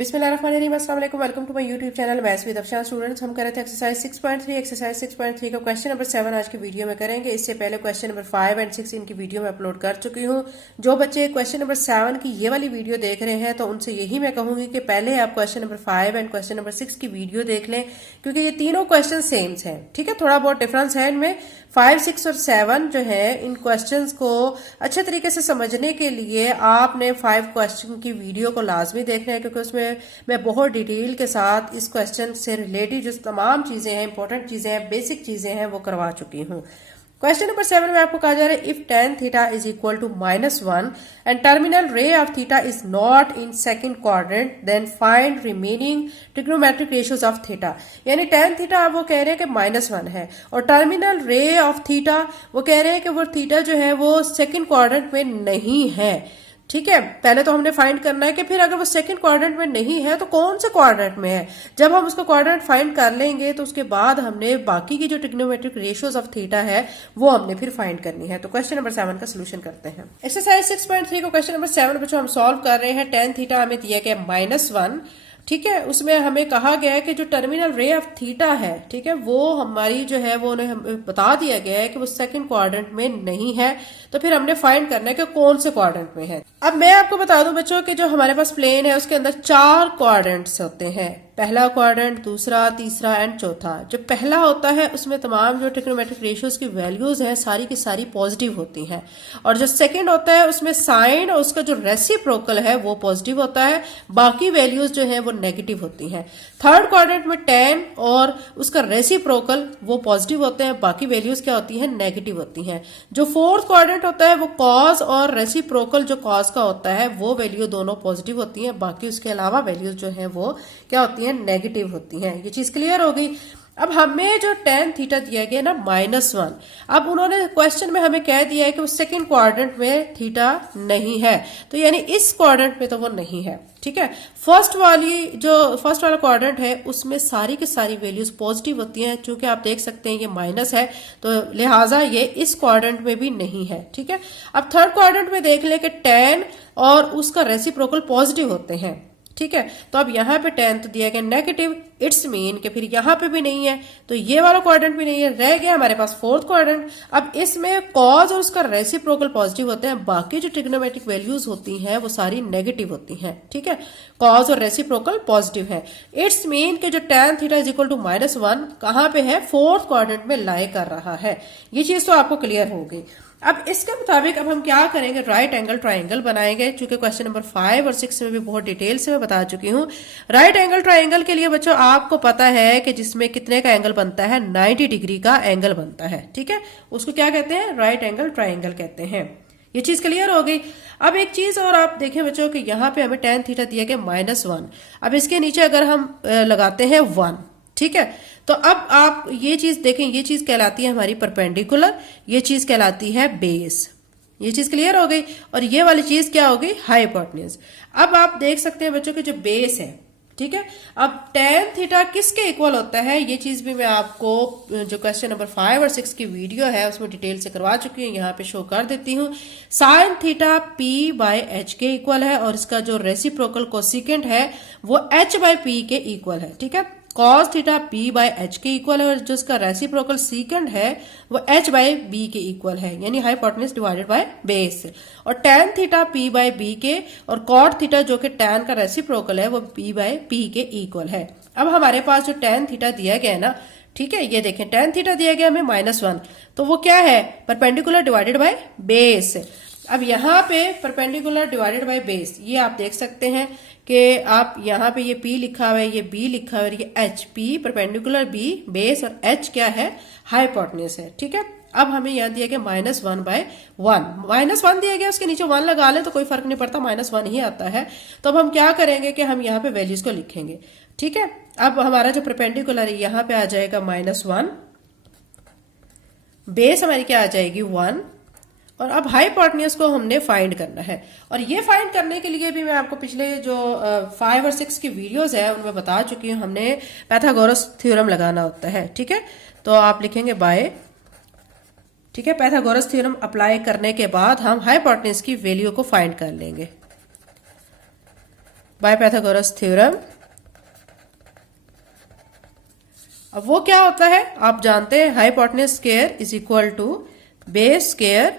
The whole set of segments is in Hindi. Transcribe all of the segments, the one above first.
बिस्मिल्लाहिर्रहमानिर्रहीम, अस्सलाम वालेकुम, welcome to my YouTube channel maths with Afshan. Students, हम कर रहे थे एक्सरसाइज 6.3। एक्सरसाइज 6.3 का क्वेश्चन नंबर 7 आज की वीडियो में करेंगे। इससे पहले क्वेश्चन नंबर 5 एंड 6 इनकी वीडियो में अपलोड कर चुकी हूँ। जो बच्चे क्वेश्चन नंबर 7 की ये वाली वीडियो देख रहे हैं तो उनसे यही मैं कहूंगी कि पहले आप question number 5 and question number 6 की वीडियो देख लें, क्योंकि ये तीनों क्वेश्चन सेम हैं। ठीक है, थोड़ा बहुत डिफरेंस है इनमें। 5, 6 और 7 जो है, इन क्वेश्चंस को अच्छे तरीके से समझने के लिए आपने 5 क्वेश्चन की वीडियो को लाजमी देखना है, क्योंकि उसमें मैं बहुत डिटेल के साथ इस क्वेश्चन से रिलेटेड जो तमाम चीजें हैं, इंपॉर्टेंट चीजें हैं, बेसिक चीजें हैं, वो करवा चुकी हूँ। क्वेश्चन नंबर 7 में आपको कहा जा रहा है if tan theta is equal to -1 and terminal ray of theta is not in second quadrant then find remaining trigonometric ratios of theta. यानी tan थीटा वो कह रहे हैं कि -1 है और टर्मिनल रे ऑफ थीटा वो कह रहे हैं कि वो थीटा जो है वो सेकंड क्वाड्रेंट में नहीं है। ठीक है, पहले तो हमने फाइंड करना है कि फिर अगर वो सेकंड क्वाड्रेंट में नहीं है तो कौन से क्वाड्रेंट में है। जब हम उसका क्वाड्रेंट फाइंड कर लेंगे तो उसके बाद हमने बाकी की जो ट्रिग्नोमेट्रिक रेशियोज ऑफ थीटा है वो हमने फिर फाइंड करनी है। तो क्वेश्चन नंबर 7 का सोल्यूशन करते हैं। एक्सरसाइज 6.3 को क्वेश्चन नंबर 7 बच्चों हम सॉल्व कर रहे हैं। tan थीटा हमें दिया गया -1। ठीक है, उसमें हमें कहा गया है कि जो टर्मिनल रे ऑफ थीटा है, ठीक है, वो हमारी जो है वो हमें बता दिया गया है कि वो सेकंड क्वाड्रेंट में नहीं है। तो फिर हमने फाइंड करना है कि कौन से क्वाड्रेंट में है। अब मैं आपको बता दूं बच्चों कि जो हमारे पास प्लेन है उसके अंदर 4 क्वाड्रेंट्स होते हैं। पहला क्वाड्रेंट, दूसरा, तीसरा एंड चौथा। जो पहला होता है उसमें तमाम जो ट्रिग्नोमेट्रिक रेशियोज की वैल्यूज हैं सारी की सारी पॉजिटिव होती हैं, और जो सेकंड होता है उसमें साइन और उसका जो रेसिप्रोकल है वो पॉजिटिव होता है, बाकी वैल्यूज जो है वो नेगेटिव होती हैं। थर्ड क्वाड्रेंट में tan और उसका रेसिप्रोकल वो पॉजिटिव होते हैं, बाकी वैल्यूज क्या होती हैं, नेगेटिव होती हैं। जो फोर्थ क्वाड्रेंट होता है वो कॉस और रेसिप्रोकल जो कॉस का होता है वो वैल्यू दोनों पॉजिटिव होती हैं, बाकी उसके अलावा वैल्यूज जो है वो क्या होती है, नेगेटिव होती हैं। ये चीज क्लियर हो गई। अब हमें जो tan थीटा दिया गया ना -1, अब उन्होंने क्वेश्चन में हमें कह दिया है कि वो सेकंड क्वाड्रेंट में थीटा नहीं है, तो यानी इस क्वाड्रेंट में तो वो नहीं है। ठीक है, फर्स्ट वाला क्वाड्रेंट है उसमें सारी की सारी वैल्यूज पॉजिटिव होती हैं। चूंकि आप देख सकते हैं ये माइनस है तो लिहाजा ये इस क्वाड्रेंट में भी नहीं है। ठीक है, अब थर्ड क्वाड्रेंट में देख ले कि tan और उसका रेसिप्रोकल पॉजिटिव होते हैं। ठीक है, तो अब यहाँ पे tan तो दिया गया नेगेटिव, इट्स मीन कि फिर यहाँ पे भी नहीं है, तो ये वाला क्वाड्रेंट भी नहीं है। रह गया हमारे पास फोर्थ क्वाड्रेंट। अब इसमें कॉज और उसका रेसिप्रोकल पॉजिटिव होते हैं, बाकी जो ट्रिग्नोमेट्रिक वैल्यूज होती हैं वो सारी नेगेटिव होती हैं। ठीक है, कॉज और रेसिप्रोकल पॉजिटिव है। इट्स मीन कि जो tan theta is equal to -1 कहाँ पे है, फोर्थ क्वाड्रेंट में लाई कर रहा है। ये चीज तो आपको क्लियर हो गई। अब इसके मुताबिक अब हम क्या करेंगे, राइट एंगल ट्राइंगल बनाएंगे। चूंकि क्वेश्चन नंबर 5 और 6 में भी बहुत डिटेल से मैं बता चुकी हूँ। राइट एंगल ट्राइंगल के लिए बच्चों आपको पता है कि जिसमें कितने का एंगल बनता है, 90 डिग्री का एंगल बनता है। ठीक है, उसको क्या कहते हैं, राइट एंगल ट्राइंगल कहते हैं। ये चीज क्लियर हो गई। अब एक चीज और आप देखें बच्चों कि यहाँ पे हमें tan थीटा दिया गया -1। अब इसके नीचे अगर हम लगाते हैं 1, ठीक है, तो अब आप ये चीज देखें, ये चीज कहलाती है हमारी परपेंडिकुलर, ये चीज कहलाती है बेस। ये चीज क्लियर हो गई। और ये वाली चीज क्या हो गई, हाइपोटेन्यूज। अब आप देख सकते हैं बच्चों कि जो बेस है, ठीक है, अब tan थीटा किसके इक्वल होता है, ये चीज भी मैं आपको जो क्वेश्चन नंबर 5 और 6 की वीडियो है उसमें डिटेल से करवा चुकी हूँ, यहाँ पे शो कर देती हूँ। साइन थीटा p/h के इक्वल है और इसका जो रेसिप्रोकल कोसिकेंट है वो h/p के इक्वल है। ठीक है, कॉस थीटा p/h के इक्वल है और जो इसका रेसिप्रोकल सीकेंड है वो h/b के इक्वल है, यानी हाइपोटेन्यूज डिवाइडेड बाय बेस। और tan थीटा p/b के और कॉट थीटा जो कि tan का रेसिप्रोकल है वो p/p के इक्वल है। अब हमारे पास जो tan थीटा दिया गया है ना, ठीक है, ये देखें tan थीटा दिया गया हमें -1, तो वो क्या है, परपेंडिकुलर डिवाइडेड बाय बेस। अब यहाँ पे परपेंडिकुलर डिवाइडेड बाय बेस, ये आप देख सकते हैं कि आप यहाँ पे ये P लिखा हुआ है, ये B लिखा हुआ है, ये H, P perpendicular, B base और H क्या है, हाइपोटेन्यूज है। ठीक है, अब हमें यहाँ दिया गया -1/1, -1 दिया गया, उसके नीचे 1 लगा ले तो कोई फर्क नहीं पड़ता, -1 ही आता है। तो अब हम क्या करेंगे कि हम यहाँ पे वैल्यूज को लिखेंगे। ठीक है, अब हमारा जो परपेंडिकुलर है यहाँ पे आ जाएगा -1, बेस हमारी क्या आ जाएगी 1, और अब हाइपोटेन्यूज को हमने फाइंड करना है। और ये फाइंड करने के लिए भी मैं आपको पिछले जो 5 और 6 की वीडियोस है उनमें बता चुकी हूँ, हमने पाइथागोरस थ्योरम लगाना होता है। ठीक है, तो आप लिखेंगे बाय, ठीक है, पाइथागोरस थ्योरम अप्लाई करने के बाद हम हाइपोटेन्यूज की वैल्यू को फाइंड कर लेंगे। By Pythagoras theorem. अब वो क्या होता है आप जानते हैं, hypotenuse square is equal to base square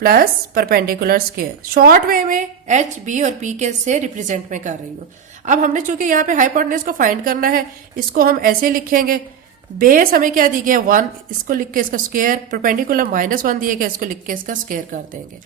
plus perpendicular square. Short way में एच बी और पी के से रिप्रेजेंट में कर रही हूं। अब हमने चूंकि यहाँ पे हाइपोटेन्यूज को फाइंड करना है, इसको हम ऐसे लिखेंगे, बेस हमें क्या दी गया 1, इसको लिख के इसका स्क्वायर, परपेंडिकुलर -1 दिए गया, इसको लिख के इसका स्क्वायर कर देंगे।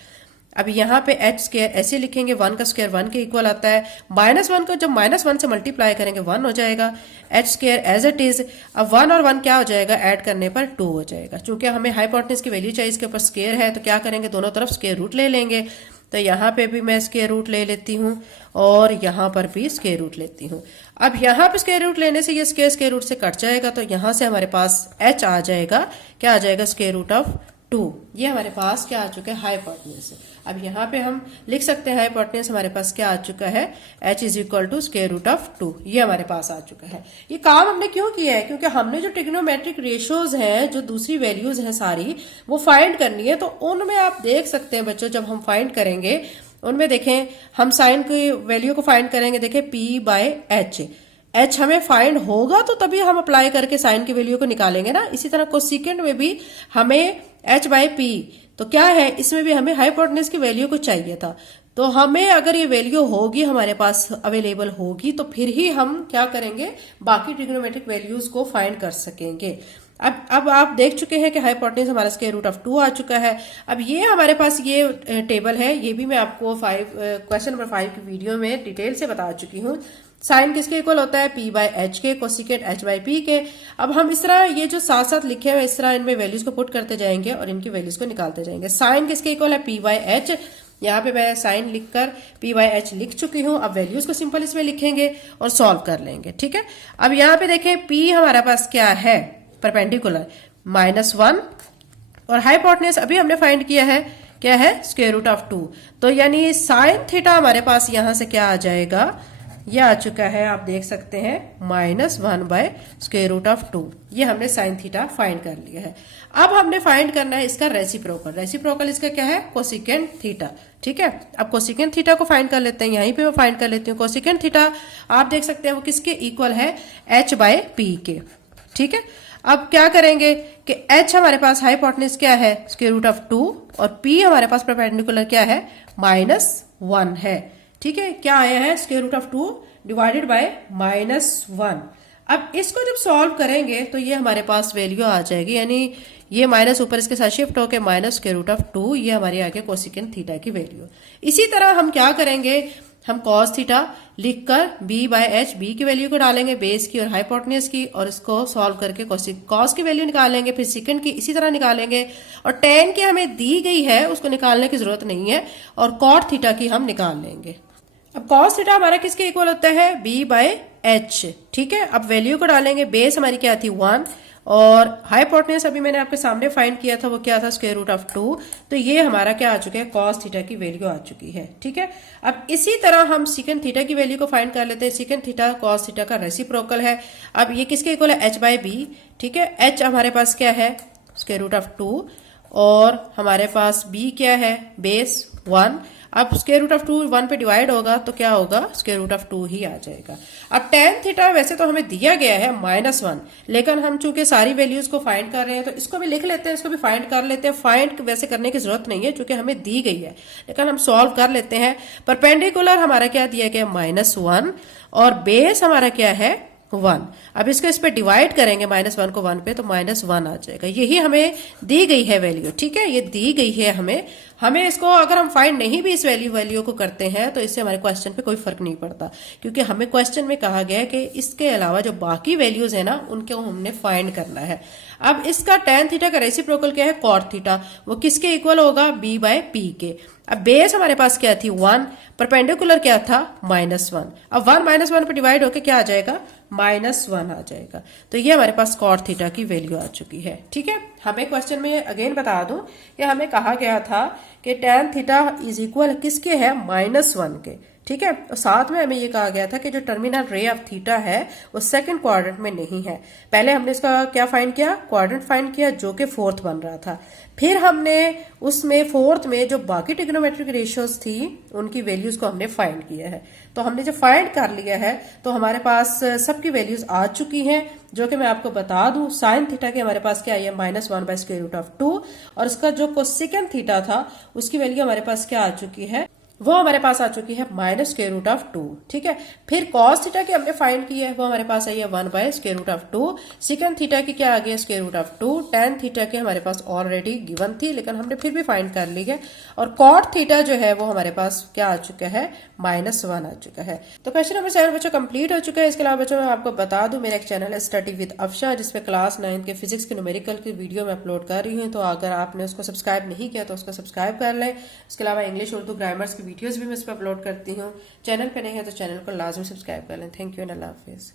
अब यहाँ पे एच स्क्वायर ऐसे लिखेंगे, 1 का स्क्वायर 1 के इक्वल आता है, -1 को जब -1 से मल्टीप्लाई करेंगे 1 हो जाएगा, H square as it is. अब 1 और 1 क्या हो जाएगा, ऐड करने पर 2 हो जाएगा। चूंकि हमें हाइपोटेन्यूज की वैल्यू चाहिए, इसके ऊपर स्क्वायर है, तो क्या करेंगे, दोनों तरफ स्क्वायर रूट ले लेंगे। तो यहाँ पे भी मैं स्क्वायर रूट ले लेती हूँ और यहाँ पर भी स्क्वायर रूट लेती हूँ। अब यहाँ पे स्क्वायर रूट लेने से ये स्क्वायर रूट से कट जाएगा, तो यहाँ से हमारे पास h आ जाएगा, क्या आ जाएगा, स्क्वायर रूट ऑफ 2। ये हमारे पास क्या आ चुका है, हाइपोटेन्यूज। अब यहाँ पे हम लिख सकते हैं हाइपोटेन्यूज हमारे पास क्या आ चुका है, h is equal to square root of 2। ये हमारे पास आ चुका है। ये काम हमने क्यों किया है, क्योंकि हमने जो ट्रिग्नोमेट्रिक रेशियोज हैं, जो दूसरी वैल्यूज हैं सारी, वो फाइंड करनी है। तो उनमें आप देख सकते हैं बच्चों, जब हम फाइंड करेंगे उनमें देखें, हम साइन की वैल्यू को फाइंड करेंगे, देखें p/h, h हमें फाइंड होगा तो तभी हम अप्लाई करके साइन की वैल्यू को निकालेंगे ना। इसी तरह कोसेकेंट में भी हमें h/p, तो क्या है, इसमें भी हमें हाइपोटेन्यूज की वैल्यू को चाहिए था। तो हमें अगर ये वैल्यू होगी, हमारे पास अवेलेबल होगी, तो फिर ही हम क्या करेंगे, बाकी ट्रिग्नोमेट्रिक वैल्यूज को फाइंड कर सकेंगे। अब आप देख चुके हैं कि हाइपोटेन्यूज हमारा स्क्वायर रूट ऑफ 2 आ चुका है। अब ये हमारे पास ये टेबल है, ये भी मैं आपको क्वेश्चन नंबर 5 की वीडियो में डिटेल से बता चुकी हूँ। साइन किसके इक्वल होता है, p/h के, कोसेकेंट h/p के। अब हम इस तरह ये जो साथ साथ लिखे हुए, इस तरह इनमें वैल्यूज को पुट करते जाएंगे और इनकी वैल्यूज को निकालते जाएंगे। साइन किसके इक्वल है, p/h। यहाँ पे मैं साइन लिखकर p/h लिख चुकी हूँ। अब वैल्यूज को सिंपल इसमें लिखेंगे और सॉल्व कर लेंगे, ठीक है। अब यहाँ पे देखें, p हमारे पास क्या है, परपेंडिकुलर -1, और हाइपोटेन्यूज अभी हमने फाइंड किया है, क्या है, स्क्वायर रूट ऑफ 2। तो यानी साइन थीटा हमारे पास यहां से क्या आ जाएगा, यह आ चुका है, आप देख सकते हैं, -1/स्क्वायर रूट ऑफ 2। ये हमने साइन थीटा फाइंड कर लिया है। अब हमने फाइंड करना है इसका रेसिप्रोकल। रेसिप्रोकल इसका क्या है, कोसेकेंट थीटा, ठीक है। अब कोसेकेंट थीटा को फाइंड कर लेते हैं, यहीं पे मैं फाइंड कर लेती हूँ। कोसेकेंट थीटा आप देख सकते हैं वो किसके इक्वल है, h/p के, ठीक है। अब क्या करेंगे कि h हमारे पास हाइपोटेन्यूज क्या है, स्क्वायर रूट ऑफ 2, और p हमारे पास परपेंडिकुलर क्या है, -1 है, ठीक है। क्या आया है, square root of 2 divided by -1। अब इसको जब सॉल्व करेंगे तो ये हमारे पास वैल्यू आ जाएगी, यानी ये माइनस ऊपर इसके साथ शिफ्ट होकर माइनस स्क्वायर रूट ऑफ 2, ये हमारी आ गया कोसेकेंट थीटा की वैल्यू। इसी तरह हम क्या करेंगे, हम कॉस थीटा लिखकर b/h, b की वैल्यू को डालेंगे, बेस की और हाइपोटेन्यूज की, और इसको सॉल्व करके कॉस की वैल्यू निकालेंगे, फिर सेकंड की इसी तरह निकालेंगे, और tan की हमें दी गई है उसको निकालने की जरूरत नहीं है, और कॉट थीटा की हम निकाल लेंगे। अब कॉस थीटा हमारा किसके इक्वल होता है, b/h, ठीक है। अब वैल्यू को डालेंगे, बेस हमारी क्या थी 1, और हाइपोटेन्यूज अभी मैंने आपके सामने फाइंड किया था, वो क्या था, स्क्वायर रूट ऑफ 2। तो ये हमारा क्या आ चुका है, कॉस थीटा की वैल्यू आ चुकी है, ठीक है। अब इसी तरह हम सेकंड थीटा की वैल्यू को फाइंड कर लेते हैं। सेकंड थीटा कॉस थीटा का रेसिप्रोकल है। अब ये किसके इक्वल है, h/b, ठीक है। h हमारे पास क्या है, स्क्वायर रूट ऑफ 2, और हमारे पास b क्या है, बेस 1। अब स्क्वायर रूट ऑफ 2 1 पे डिवाइड होगा तो क्या होगा, स्क्वायर रूट ऑफ 2 ही आ जाएगा। अब tan थीटा वैसे तो हमें दिया गया है -1, लेकिन हम चूंकि सारी वैल्यूज को फाइंड कर रहे हैं तो इसको भी लिख लेते हैं, इसको भी फाइंड कर लेते हैं। फाइंड वैसे करने की जरूरत नहीं है चूंकि हमें दी गई है, लेकिन हम सॉल्व कर लेते हैं। परपेंडिकुलर हमारा क्या दिया गया, -1, और बेस हमारा क्या है 1। अब इसको इस पे डिवाइड करेंगे, -1 को 1 पे, तो -1 आ जाएगा। यही हमें दी गई है वैल्यू, ठीक है, ये दी गई है हमें इसको अगर हम फाइंड नहीं भी इस वैल्यू को करते हैं तो इससे हमारे क्वेश्चन पे कोई फर्क नहीं पड़ता, क्योंकि हमें क्वेश्चन में कहा गया है कि इसके अलावा जो बाकी वैल्यूज है ना उनको हमने फाइंड करना है। अब इसका tan थीटा का रेसिप्रोकल क्या है, cot थीटा, वो किसके इक्वल होगा, b/p के। अब बेस हमारे पास क्या थी 1, परपेंडिकुलर क्या था, -1। अब 1 -1 पे डिवाइड होके क्या आ जाएगा, -1 आ जाएगा। तो ये हमारे पास cot थीटा की वैल्यू आ चुकी है, ठीक है। हमें क्वेश्चन में अगेन बता दूं कि हमें कहा गया था कि tan थीटा इज इक्वल किसके है, -1 के, ठीक है। और साथ में हमें ये कहा गया था कि जो टर्मिनल रे ऑफ थीटा है वो सेकंड क्वाड्रेंट में नहीं है। पहले हमने इसका क्या फाइंड किया, क्वाड्रेंट फाइंड किया जो कि फोर्थ बन रहा था। फिर हमने उसमें फोर्थ में जो बाकी ट्रिग्नोमेट्रिक रेशियोज थी उनकी वैल्यूज को हमने फाइंड किया है। तो हमने जब फाइंड कर लिया है तो हमारे पास सबकी वैल्यूज आ चुकी हैं, जो कि मैं आपको बता दूं साइन थीटा की हमारे पास क्या आई है -1/√2, और उसका जो कोसेकेंड थीटा था उसकी वैल्यू हमारे पास क्या आ चुकी है, वो हमारे पास आ चुकी है -√2। ठीक है। फिर कॉस थीटा की हमने फाइंड की है, वो हमारे पास आई है 1/√2। सेकंड थीटा की क्या आ गई है √2। टेन थीटा की हमारे पास ऑलरेडी गिवन थी लेकिन हमने फिर भी फाइंड कर ली है। और कॉट थीटा जो है वो हमारे पास क्या आ चुका है, -1 आ चुका है। तो क्वेश्चन नंबर 7 बच्चों कंप्लीट हो चुका है। इसके अलावा बच्चों मैं आपको बता दूं मेरा एक चैनल है स्टडी विद अफशा, जिसपे क्लास 9 के फिजिक्स के न्यूमेरिकल की वीडियो मैं अपलोड कर रही हूँ। तो अगर आपने उसको सब्सक्राइब नहीं किया तो उसको सब्सक्राइब कर लें। इसके अलावा इंग्लिश उर्दू ग्रामर्स की वीडियोस भी मैं इस पर अपलोड करती हूँ। चैनल पे नहीं है तो चैनल को लाजमी सब्सक्राइब कर लें। Thank you and Allah Hafiz.